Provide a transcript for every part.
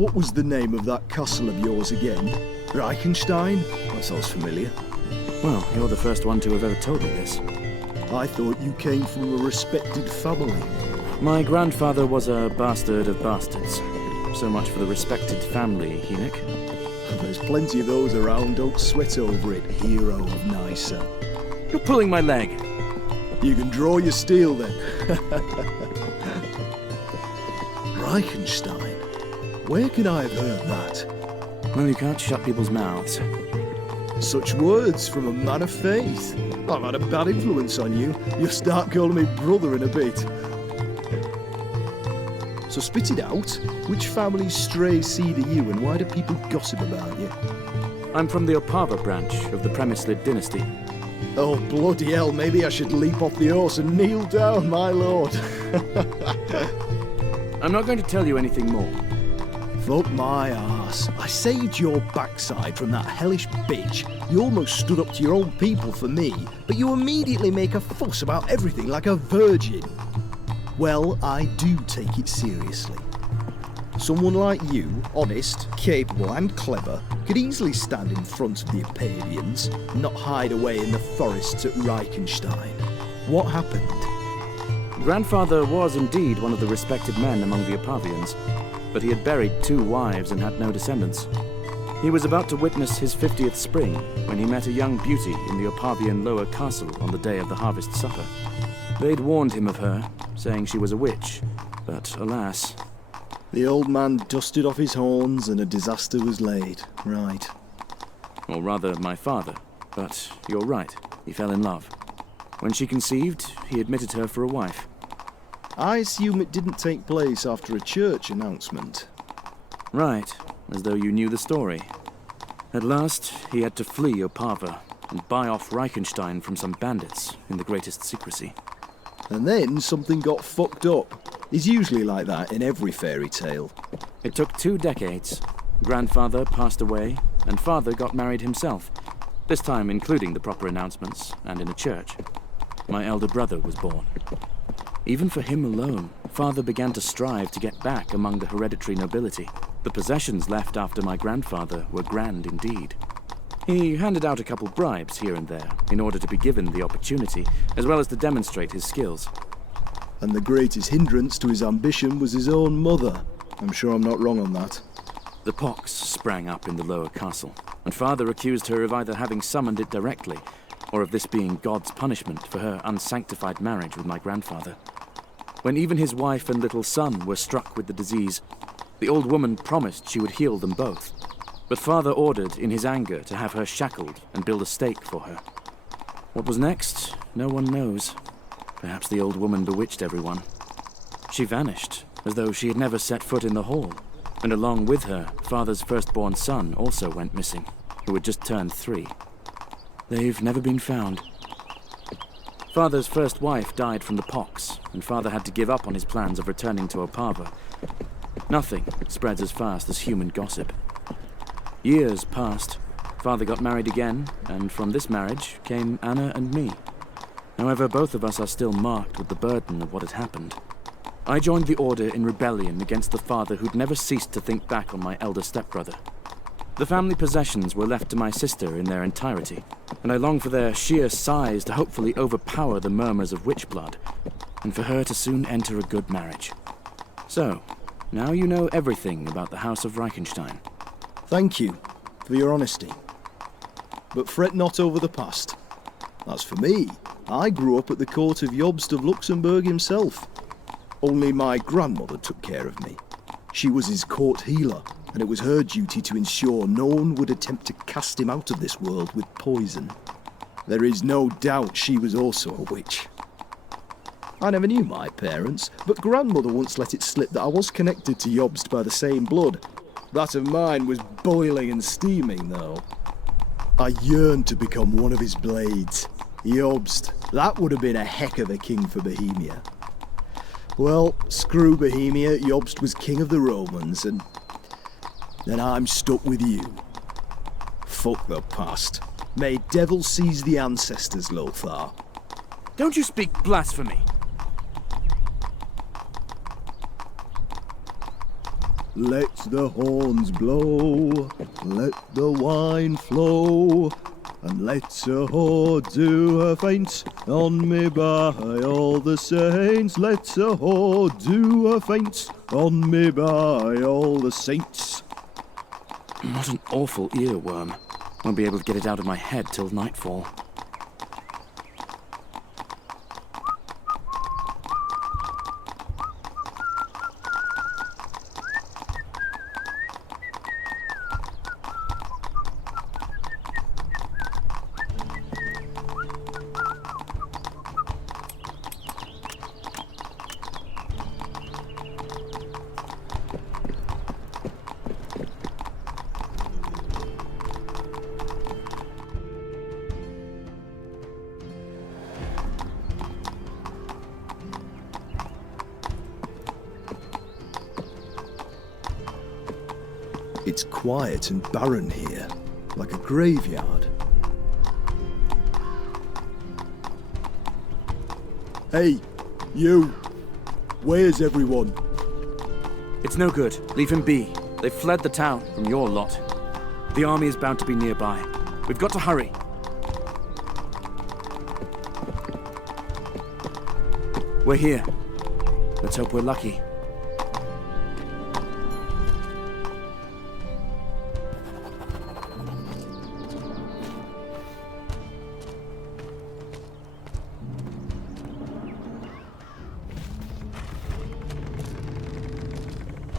What was the name of that castle of yours again? Reichenstein? That sounds familiar. Well, you're the first one to have ever told me this. I thought you came from a respected family. My grandfather was a bastard of bastards. So much for the respected family, Enoch. There's plenty of those around, don't sweat over it, hero of Nysa. You're pulling my leg. You can draw your steel then. Reichenstein? Where can I have heard that? Well, you can't shut people's mouths. Such words from a man of faith. I've had a bad influence on you. You'll start calling me brother in a bit. So spit it out. Which family's stray seed are you, and why do people gossip about you? I'm from the Opava branch of the Premislid dynasty. Oh, bloody hell, maybe I should leap off the horse and kneel down, my lord. I'm not going to tell you anything more. Fuck my arse. I saved your backside from that hellish bitch. You almost stood up to your own people for me, but you immediately make a fuss about everything like a virgin. Well, I do take it seriously. Someone like you, honest, capable and clever, could easily stand in front of the Opavians, not hide away in the forests at Reichenstein. What happened? Grandfather was indeed one of the respected men among the Opavians, but he had buried 2 wives and had no descendants. He was about to witness his 50th spring when he met a young beauty in the Opavian lower castle on the day of the harvest supper. They'd warned him of her, saying she was a witch, but alas... The old man dusted off his horns and a disaster was laid. Right. Or rather, my father. But you're right, he fell in love. When she conceived, he admitted her for a wife. I assume it didn't take place after a church announcement. Right, as though you knew the story. At last, he had to flee Opava and buy off Reichenstein from some bandits in the greatest secrecy. And then something got fucked up. It's usually like that in every fairy tale. It took 2 decades. Grandfather passed away, and father got married himself, this time including the proper announcements and in a church. My elder brother was born. Even for him alone, father began to strive to get back among the hereditary nobility. The possessions left after my grandfather were grand indeed. He handed out a couple bribes here and there in order to be given the opportunity, as well as to demonstrate his skills. And the greatest hindrance to his ambition was his own mother. I'm sure I'm not wrong on that. The pox sprang up in the lower castle, and father accused her of either having summoned it directly, or of this being God's punishment for her unsanctified marriage with my grandfather. When even his wife and little son were struck with the disease, the old woman promised she would heal them both. But father ordered, in his anger, to have her shackled and build a stake for her. What was next, no one knows. Perhaps the old woman bewitched everyone. She vanished, as though she had never set foot in the hall, and along with her, father's firstborn son also went missing, who had just turned 3. They've never been found. Father's first wife died from the pox, and father had to give up on his plans of returning to Opava. Nothing spreads as fast as human gossip. Years passed. Father got married again, and from this marriage came Anna and me. However, both of us are still marked with the burden of what had happened. I joined the Order in rebellion against the father who'd never ceased to think back on my elder stepbrother. The family possessions were left to my sister in their entirety, and I long for their sheer size to hopefully overpower the murmurs of witch blood, and for her to soon enter a good marriage. So, now you know everything about the House of Reichenstein. Thank you for your honesty. But fret not over the past. As for me, I grew up at the court of Jobst of Luxembourg himself. Only my grandmother took care of me. She was his court healer, and it was her duty to ensure no one would attempt to cast him out of this world with poison. There is no doubt she was also a witch. I never knew my parents, but grandmother once let it slip that I was connected to Jobst by the same blood. That of mine was boiling and steaming, though. I yearned to become one of his blades. Jobst, that would have been a heck of a king for Bohemia. Well, screw Bohemia, Jobst was king of the Romans, and then I'm stuck with you. Fuck the past. May devil seize the ancestors, Lothar. Don't you speak blasphemy! Let the horns blow, let the wine flow, and let a whore do her feint on me by all the saints. Let a whore do her feint on me by all the saints. What an awful earworm. Won't be able to get it out of my head till nightfall. It's quiet and barren here, like a graveyard. Hey, you! Where's everyone? It's no good. Leave him be. They've fled the town from your lot. The army is bound to be nearby. We've got to hurry. We're here. Let's hope we're lucky.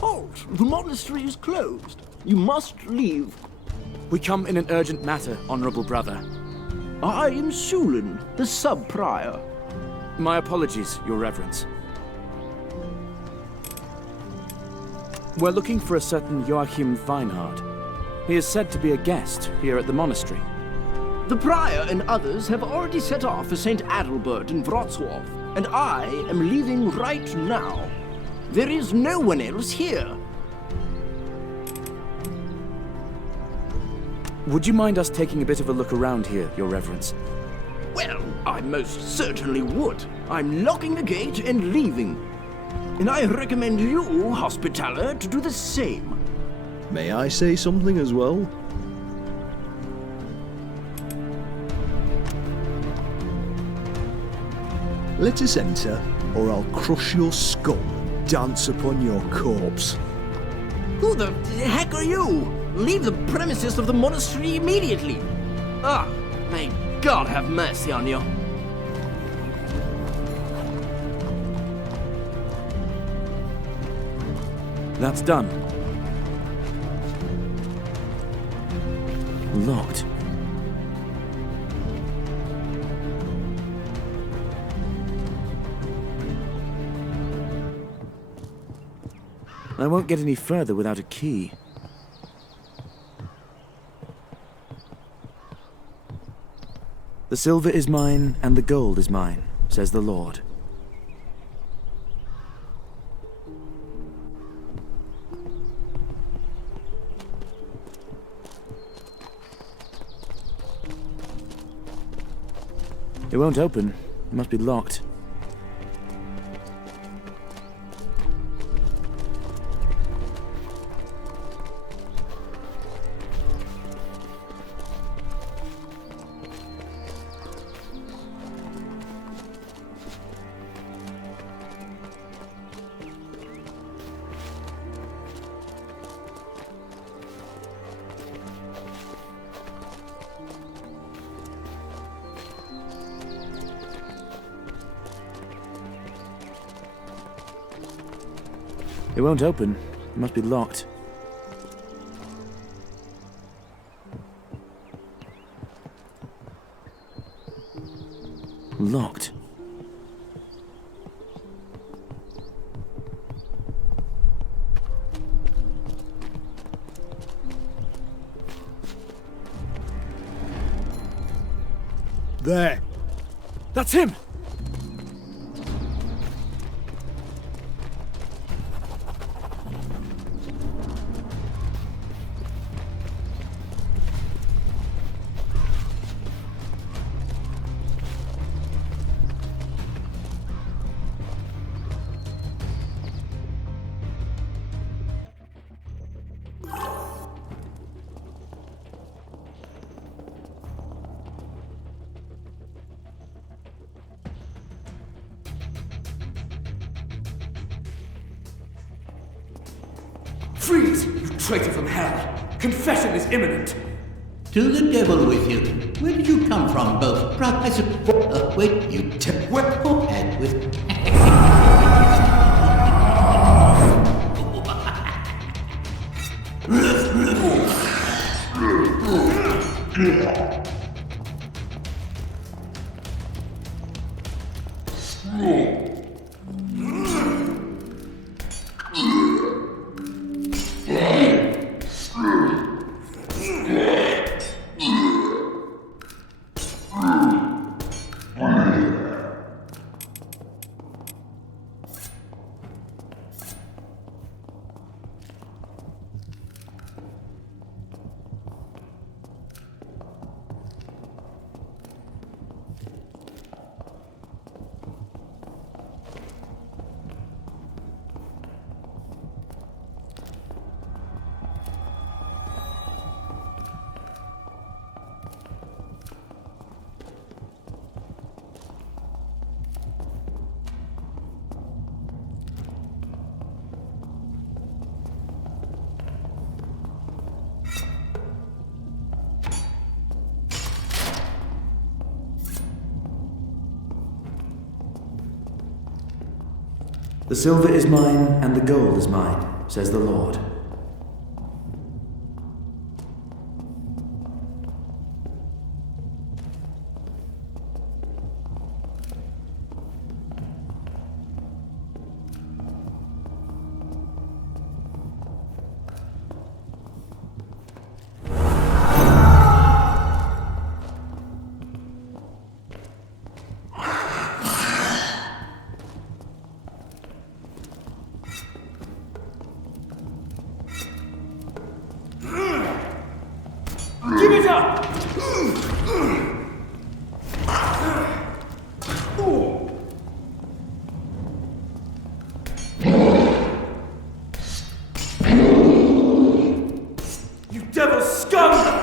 Halt! The monastery is closed. You must leave. We come in an urgent matter, honorable brother. I am Sulan, the sub-prior. My apologies, your reverence. We're looking for a certain Joachim Weinhard. He is said to be a guest here at the monastery. The prior and others have already set off for St. Adalbert in Wrocław, and I am leaving right now. There is no one else here. Would you mind us taking a bit of a look around here, your reverence? Well, I most certainly would. I'm locking the gate and leaving. And I recommend you, Hospitaller, to do the same. May I say something as well? Let us enter, or I'll crush your skull and dance upon your corpse. Who the heck are you? Leave the premises of the monastery immediately. Ah, may God have mercy on you. That's done. Locked. I won't get any further without a key. The silver is mine, and the gold is mine, says the Lord. It won't open. It must be locked. It won't open. It must be locked. Locked. There! That's him! Freeze, you traitor from hell! Confession is imminent! To the devil with you. Where did you come from, both? Wait, you head with... The silver is mine, and the gold is mine, says the Lord. Give it up! You devil scum!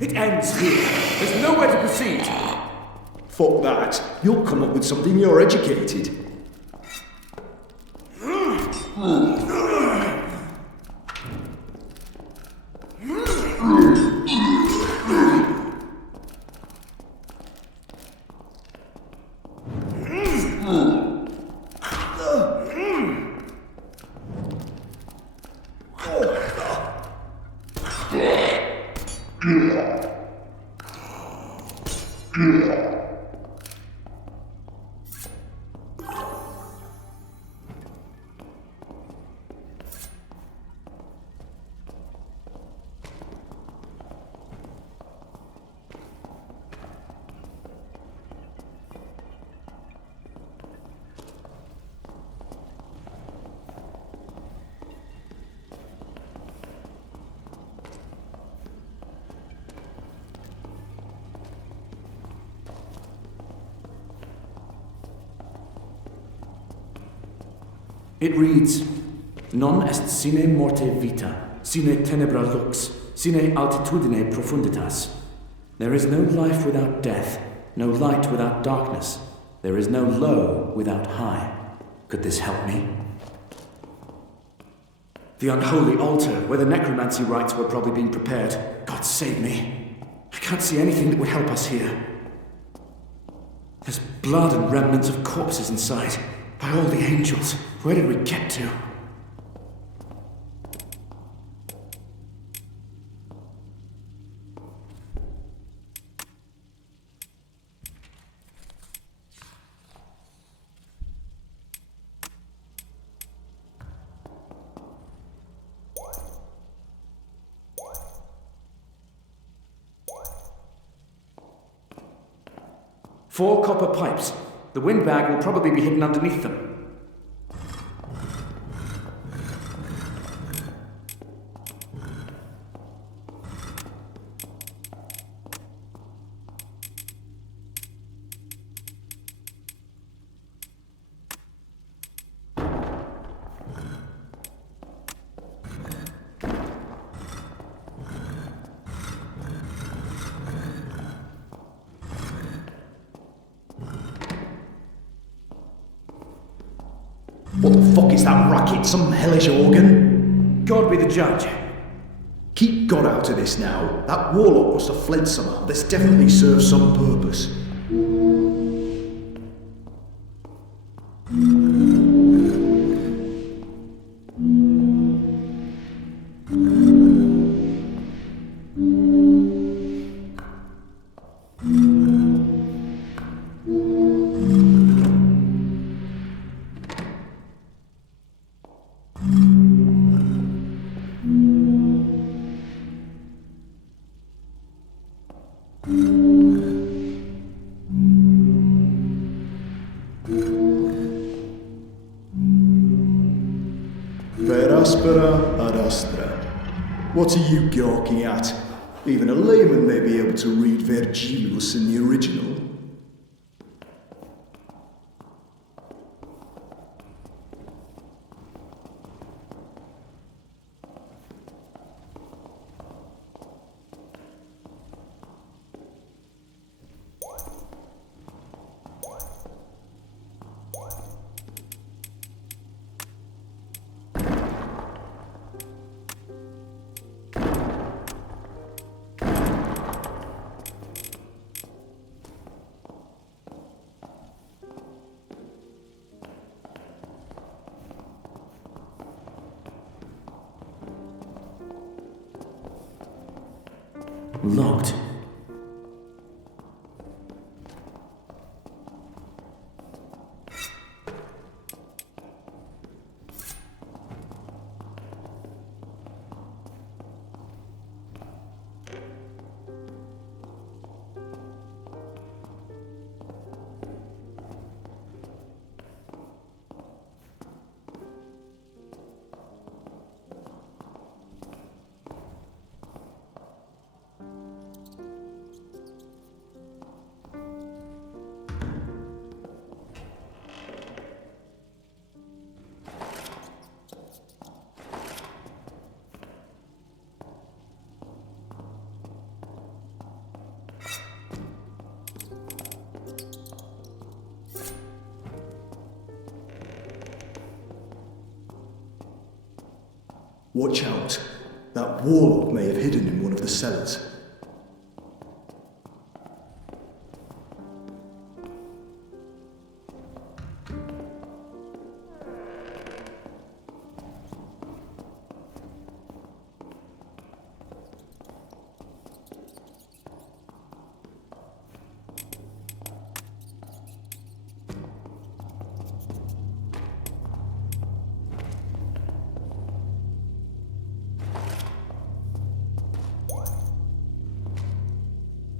It ends here. There's nowhere to proceed. Fuck that. You'll come up with something you're educated. It reads, Non est sine morte vita, sine tenebra lux, sine altitudine profunditas. There is no life without death, no light without darkness. There is no low without high. Could this help me? The unholy altar where the necromancy rites were probably being prepared. God save me. I can't see anything that would help us here. There's blood and remnants of corpses inside. By all the angels, where did we get to? 4 copper pipes. The windbag will probably be hidden underneath them. What the fuck is that racket? Some hellish organ? God be the judge. Keep God out of this now. That warlock must have fled somehow. This definitely serves some purpose. Veraspera ad astra. What are you gawking at? Even a layman may be able to read Vergilius in the original. Locked. Watch out. That warlock may have hidden in one of the cellars.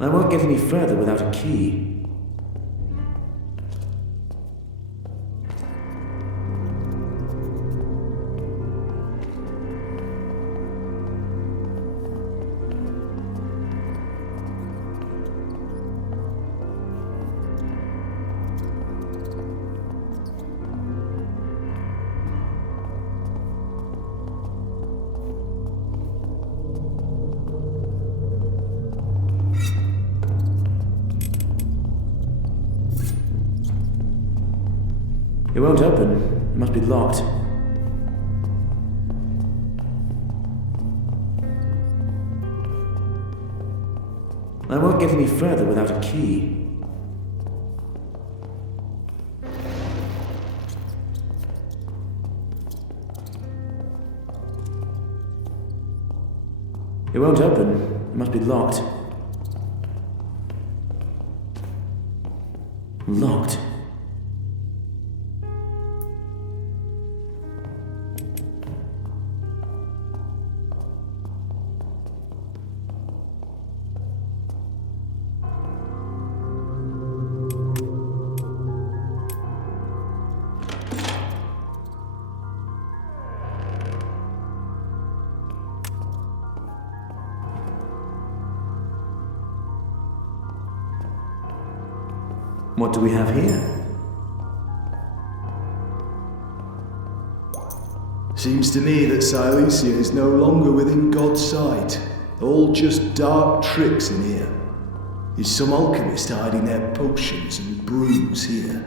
I won't get any further without a key. It won't open. It must be locked. I won't get any further without a key. It won't open. It must be locked. Locked. What do we have here? Seems to me that Silesia is no longer within God's sight. All just dark tricks in here. Is some alchemist hiding their potions and brews here?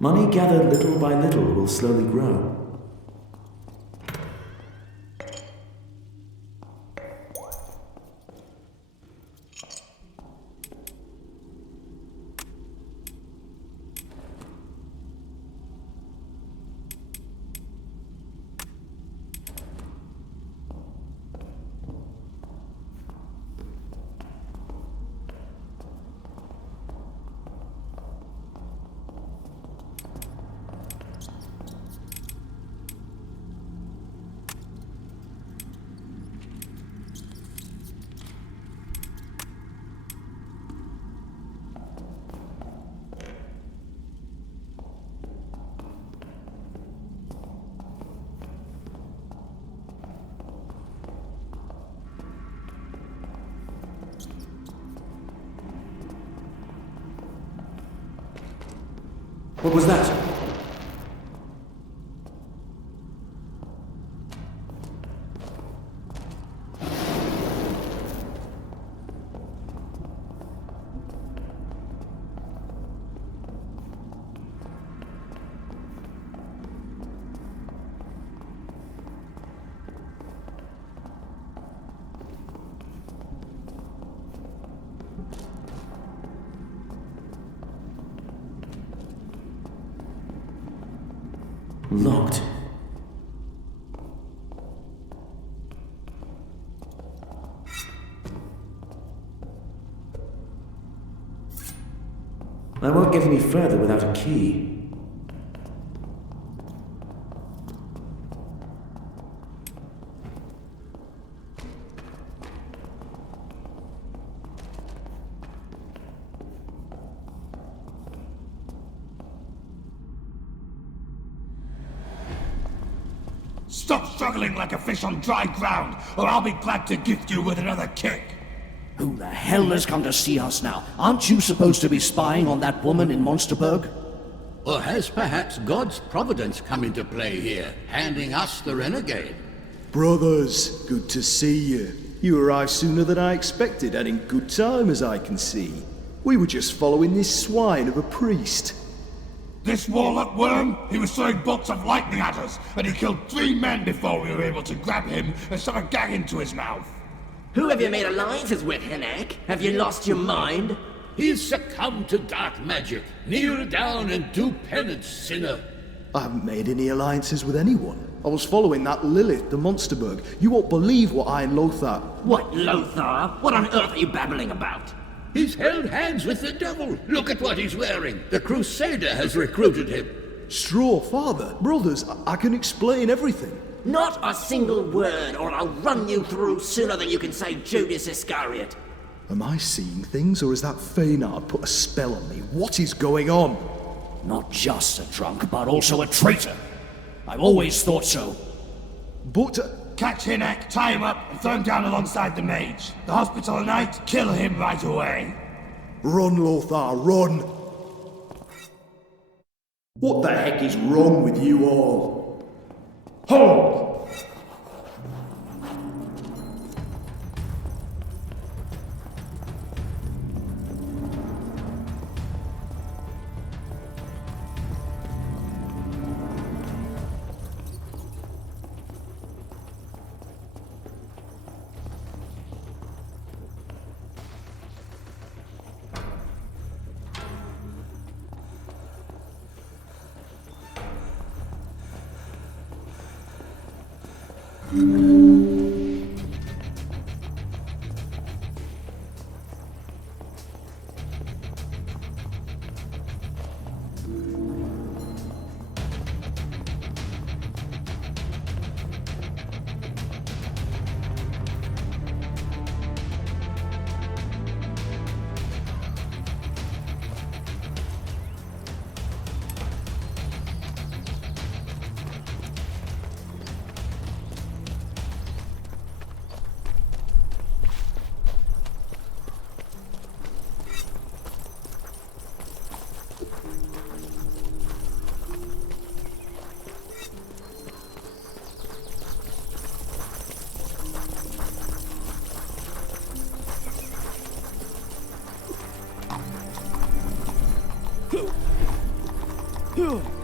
Money gathered little by little will slowly grow. What was that? Locked. I won't get any further without a key. Stop struggling like a fish on dry ground, or I'll be glad to gift you with another kick. Who the hell has come to see us now? Aren't you supposed to be spying on that woman in Monsterburg? Or has perhaps God's providence come into play here, handing us the renegade? Brothers, good to see you. You arrived sooner than I expected, and in good time, as I can see. We were just following this swine of a priest. This warlock worm, he was throwing bolts of lightning at us, and he killed 3 men before we were able to grab him and shove a gag into his mouth. Who have you made alliances with, Hinek? Have you lost your mind? He's succumbed to dark magic. Kneel down and do penance, sinner. I haven't made any alliances with anyone. I was following that Lilith, the Monsterburg. You won't believe what I and Lothar... What, Lothar? What on earth are you babbling about? He's held hands with the devil. Look at what he's wearing. The Crusader has recruited him. Straw, father, brothers, I can explain everything. Not a single word, or I'll run you through sooner than you can say Judas Iscariot. Am I seeing things, or has that Feynard put a spell on me? What is going on? Not just a drunk, but also a traitor. I've always thought so. But... Catch Hinek, tie him up, and throw him down alongside the mage. The Hospitaller Knight, kill him right away. Run, Lothar, run! What the heck is wrong with you all? Hold! Huh.